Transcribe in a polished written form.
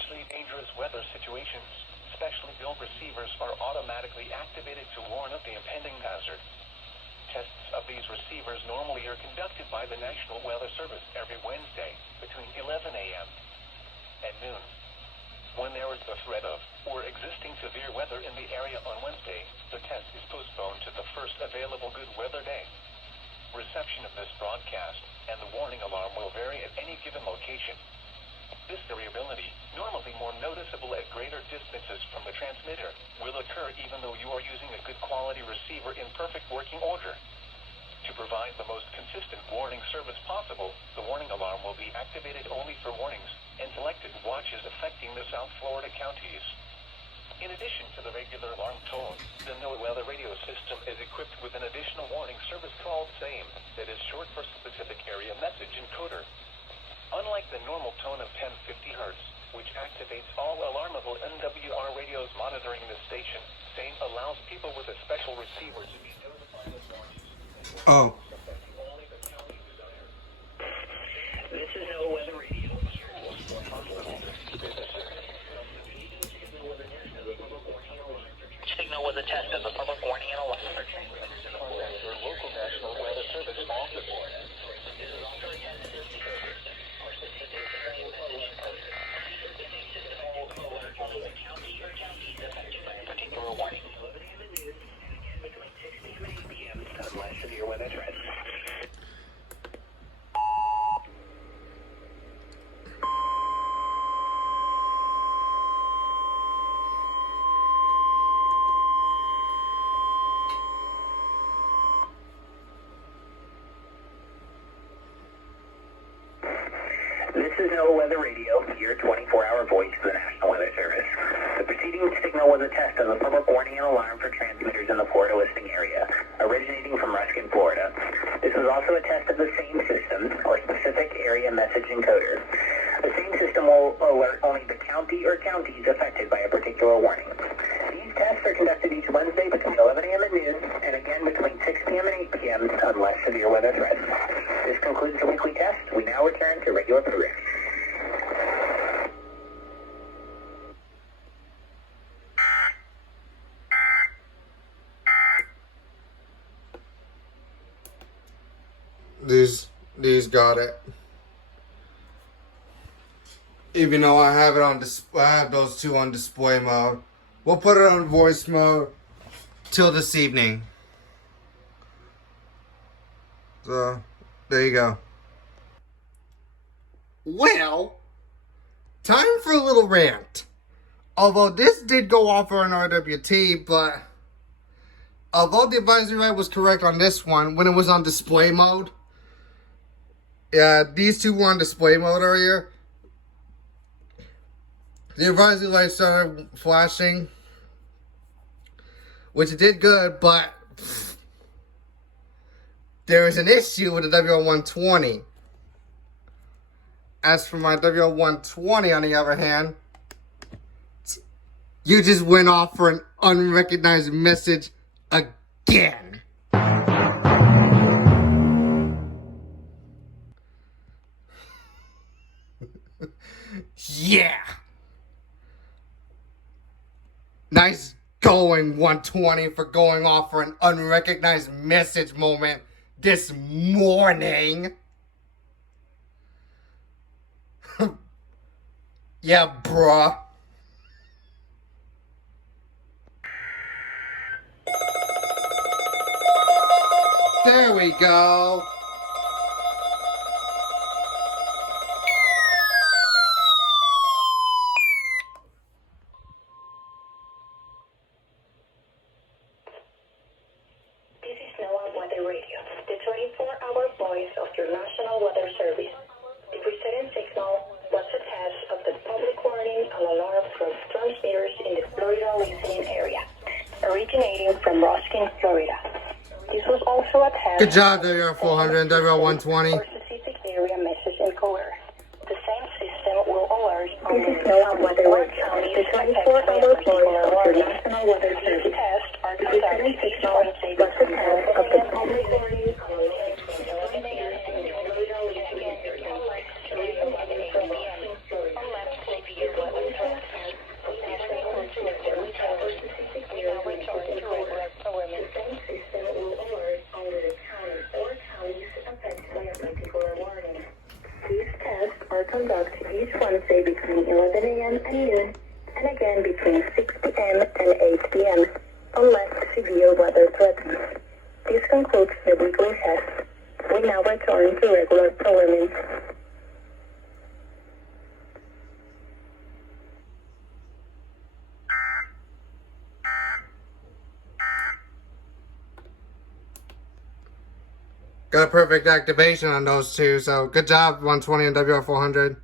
potentially dangerous weather situations, specially built receivers are automatically activated to warn of the impending hazard. Tests of these receivers normally are conducted by the National Weather Service every Wednesday between 11 a.m. and noon. When there is the threat of or existing severe weather in the area on Wednesday, the test is postponed to the first available good weather day. Reception of this broadcast and the warning alarm will vary at any given location. This variability, normally more noticeable at greater distances from the transmitter, will occur even though you are using a good quality receiver in perfect working order. To provide the most consistent warning service possible, the warning alarm will be activated only for warnings and selected watches affecting the South Florida counties. In addition to the regular alarm tone, the NOAA weather radio system is equipped with an additional warning service called SAME that is short for Specific Area Message Encoder. Unlike the normal tone of 1050 Hz, which activates all alarmable NWR radios monitoring the station, SAME allows people with a special receiver to be notified of warnings. Oh. This is NOAA weather radio. Signal was a test of the public warning and alarm. Your local National Weather Service office. This is NOAA Weather Radio, your 24-hour voice for the National Weather Service. The preceding signal was a test of the public warning and alarm for transmitters in the Florida listing area, originating from Ruskin, Florida. This was also a test of the SAME system, or Specific Area Message Encoder. The SAME system will alert only the county or counties affected by a particular warning. These tests are conducted each Wednesday between 11 a.m. and noon, and again between 6 p.m. and 8 p.m. unless severe weather threats. This concludes the weekly test. We now return to regular programming. These got it. Even though I have it on I have those two on display mode. We'll put it on voice mode till this evening. So there you go. Well, time for a little rant. Although this did go off for an RWT, but although the advisory light was correct on this one when it was on display mode, yeah, these two were on display mode earlier. The advisory light started flashing, which did good, but there is an issue with the WL120. As for my WL120, on the other hand, you just went off for an unrecognized message again. Yeah. Nice going, 120, for going off for an unrecognized message moment this morning. Yeah, bruh. There we go. This is NOAA Weather Radio, the 24-hour voice of your National Weather Service. The preceding signal was a test of the public warning and alarm from transmitters in the Florida listening area, originating from Ruskin, Florida. This was also a test. Good job, WR400 and WR120. For Specific Area Message Encoder. The same system will alert on This is NOAA Weather Radio, the 24-hour voice of your National Weather Service. These tests are The conducted preceding each signal Wednesday was a between test 11 of the a.m. public warning and Unless severe weather between 11 a.m. and noon, and again between 6 p.m. and 8 p.m., unless severe weather threatens. This concludes the weekly test. We now return to regular programming. Got a perfect activation on those two, so good job, 120 and WR400.